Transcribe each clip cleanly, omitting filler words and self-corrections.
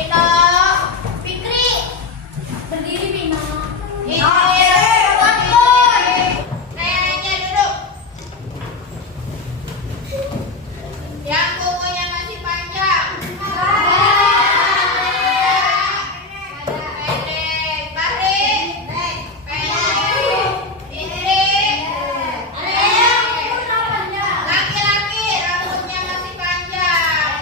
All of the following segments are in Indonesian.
Vino, Fikri, berdiri Vino. Neneknya duduk. Yang kukunya masih panjang. Pendek, Bahri. Pendek, Indri. Laki-laki rambutnya masih panjang.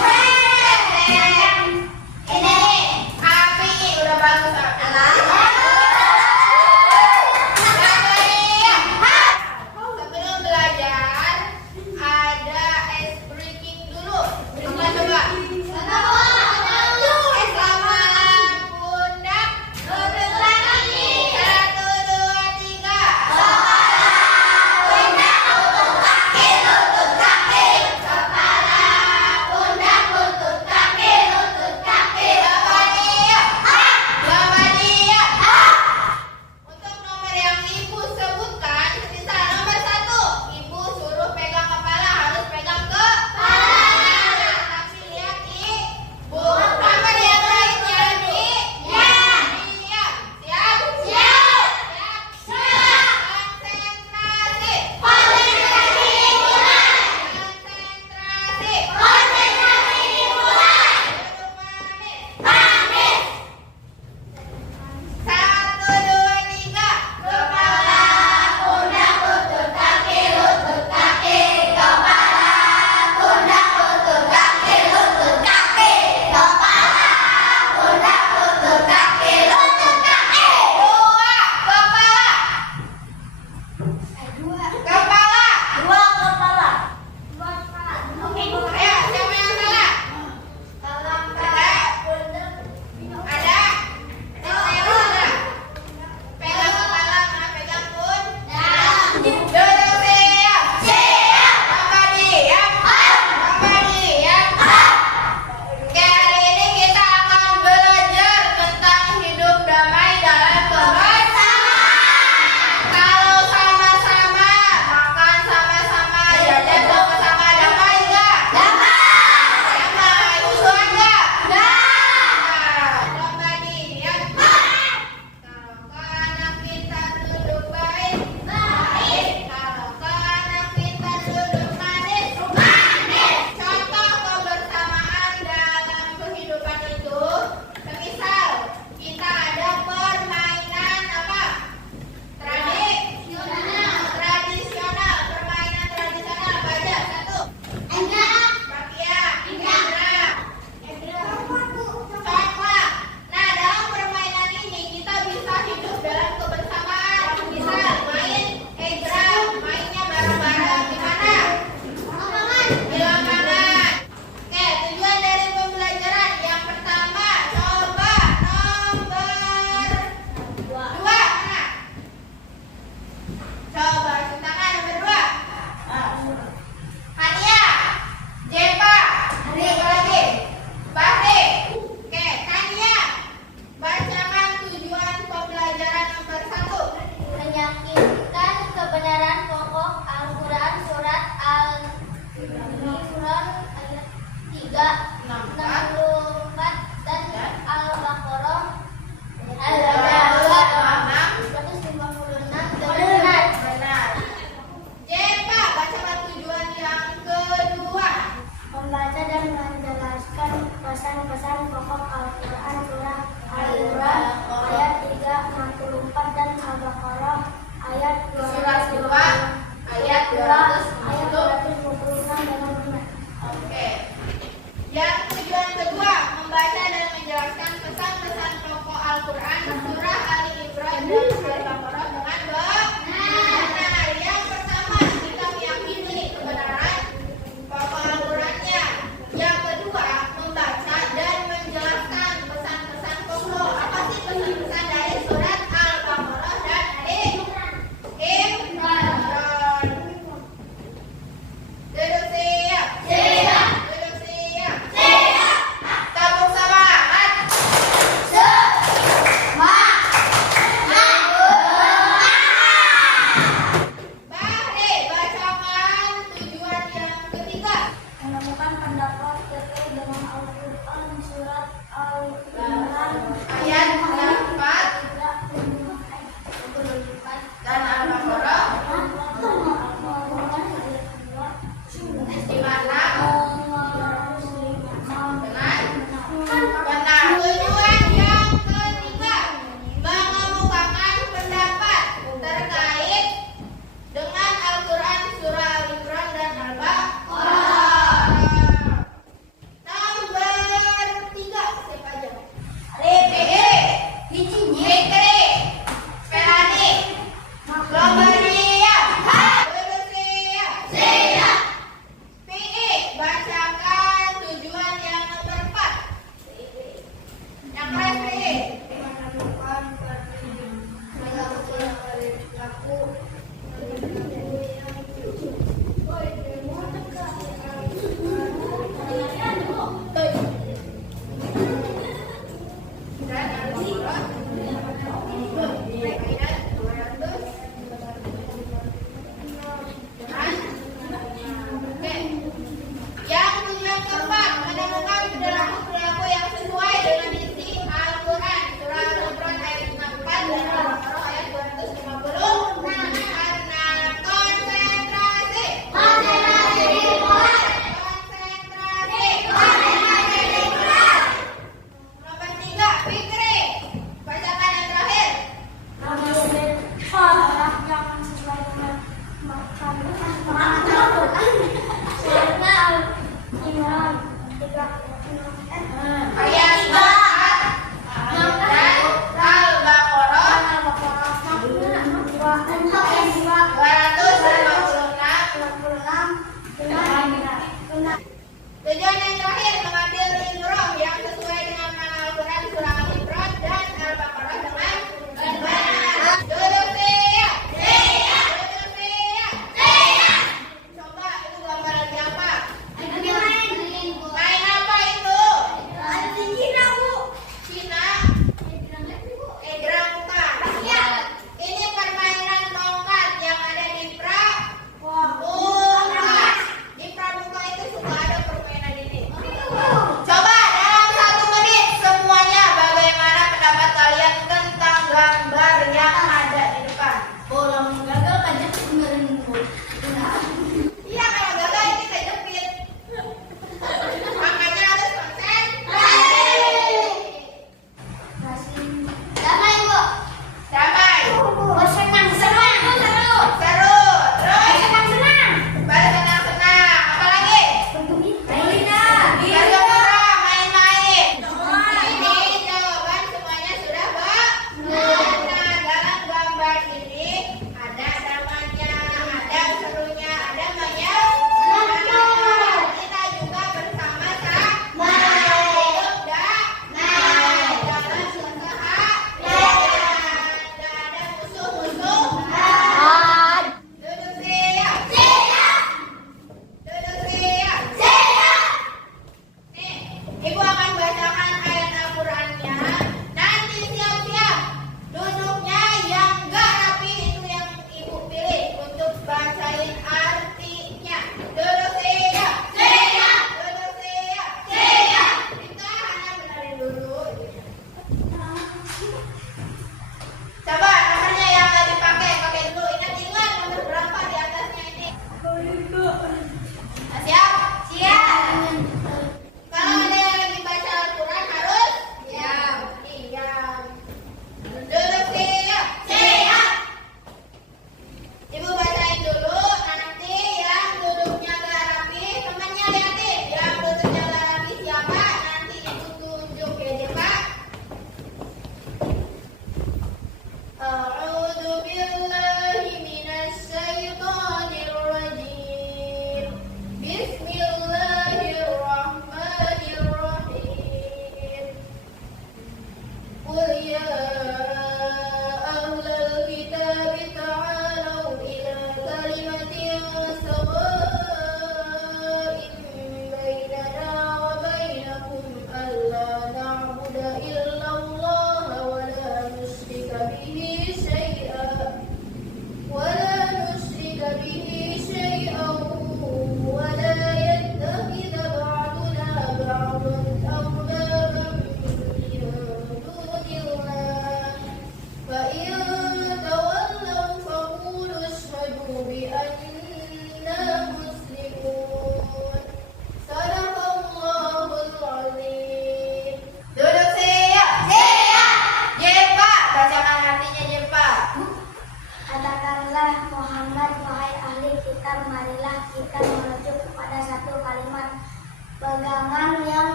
Pendek,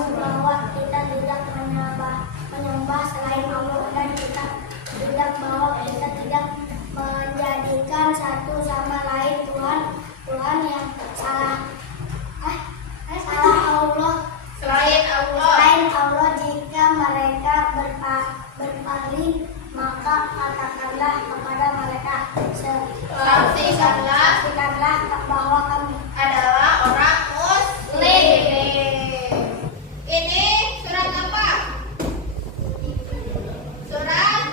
tahu bahwa kita tidak menyembah selain Allah, dan kita tidak bahwa kita tidak menjadikan satu sama lain Tuhan yang salah Allah Selain Allah. Jika mereka berpaling, maka katakanlah kepada mereka, saksikanlah bahwa kami Adalah orang Muslim. Ini surat apa? Surat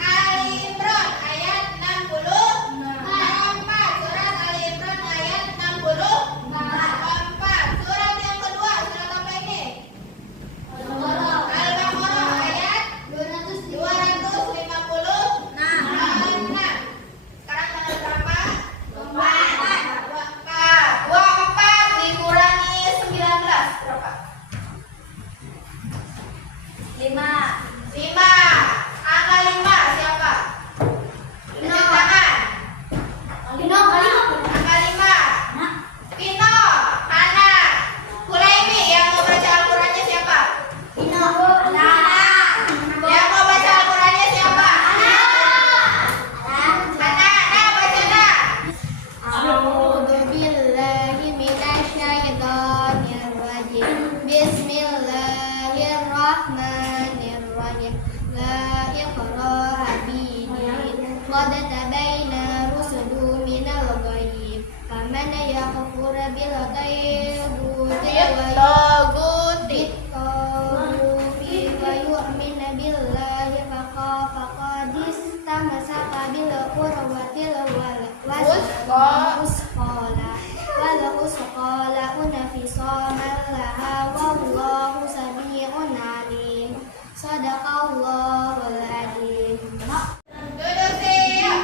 Ali Imran ayat 64. Surat Ali Imran ayat 64. Surat yang kedua, surat apa ini? Al-Baqarah ayat 256. Sekarang tanggal berapa? 24 dikurangi 19 berapa? 5. Angka 5 siapa? Tunjuk tangan. Angka 5. Pino, Hana, Hulaimi. Yang mau baca Al-Qurannya siapa? Yang mau baca Al-Qurannya siapa? Hana, baca Hana. A'udzu billahi minasyaitonir rajim. Bismillahirrahmanirrahim. La ikraha fid din. Qad tabayyana rusulu minal ghayy. Faman yakfur bil taguti wa yu'min billahi faqad istamsaka bil urwatil usqala unafisama laha wallahu sami'un alim. Sadaqallahul adzim. Duduk siap.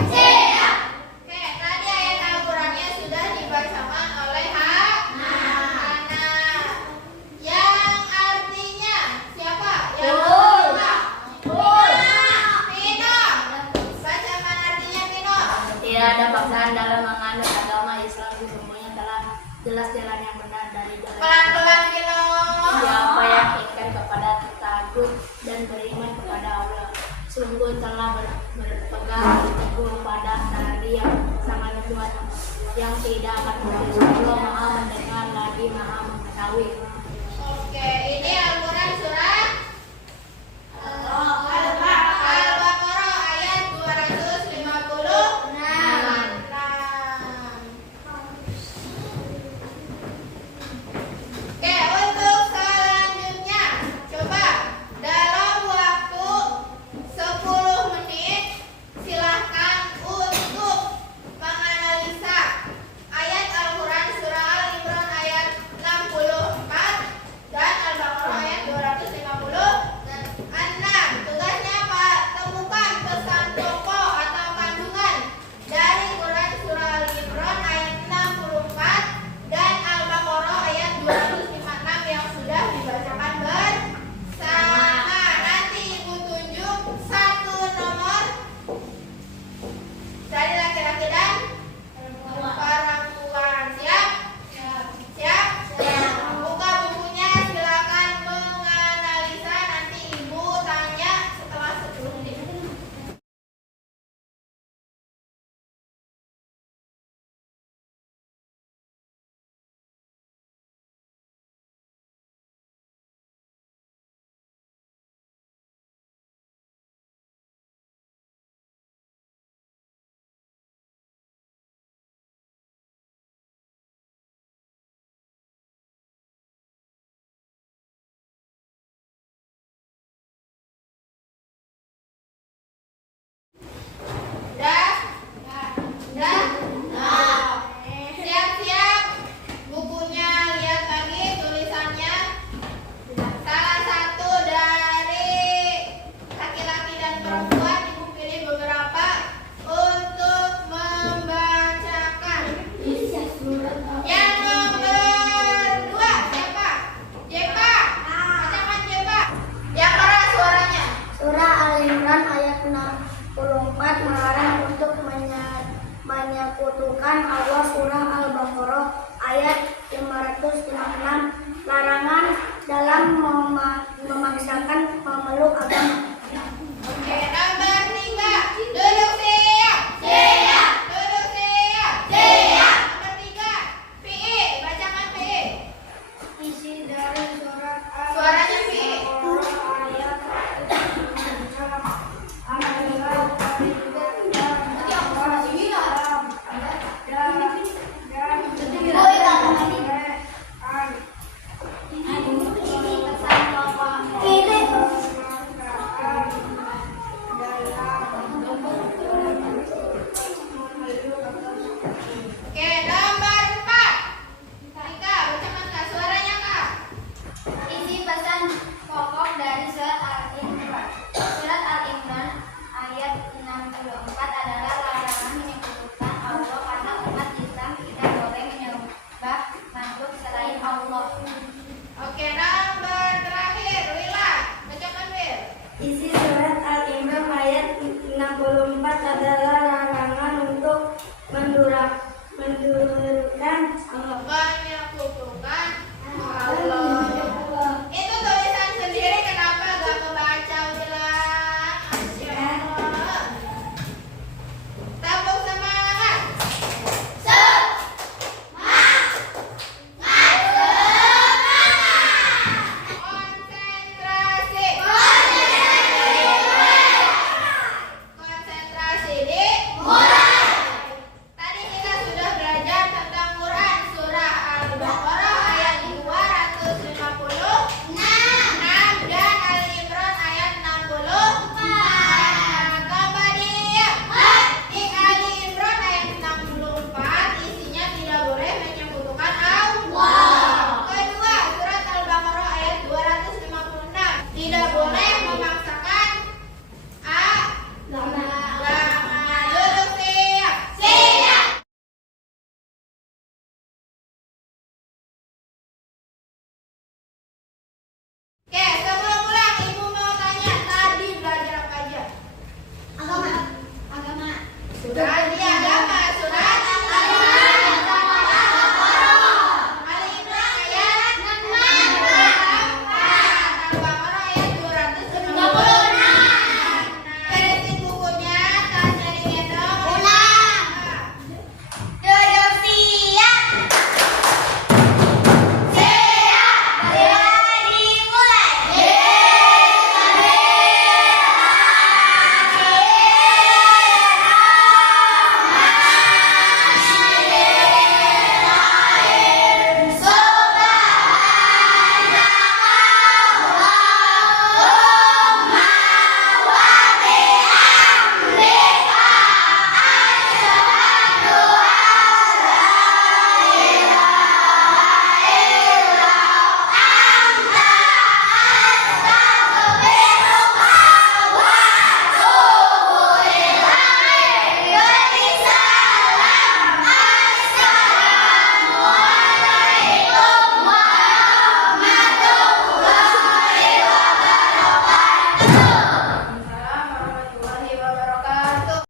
Oke, tadi ayat Al-Qurannya sudah dibacakan oleh Hana. Yang artinya siapa? Pino. Bacakan artinya Pino. Tidak ada paksaan dalam menganut agama Islam, semuanya telah jelas jalan yang benar dari jalan. Pelan-pelan Pino. Siapa yang ingkar kepada tagut dan beriman kepada Allah, sungguh telah berpegang teguh pada tali yang sangat kuat, yang tidak akan putus. Allah Maha mendengar lagi Maha mengetahui. Oke, ini Al-Quran surat Al-Baqarah ayat 256. Oke, untuk selanjutnya coba dalam waktu 10 menit silahkan untuk menganalisa ayat Al-Quran surah Al-Imran ayat 64 memaksakan memeluk agama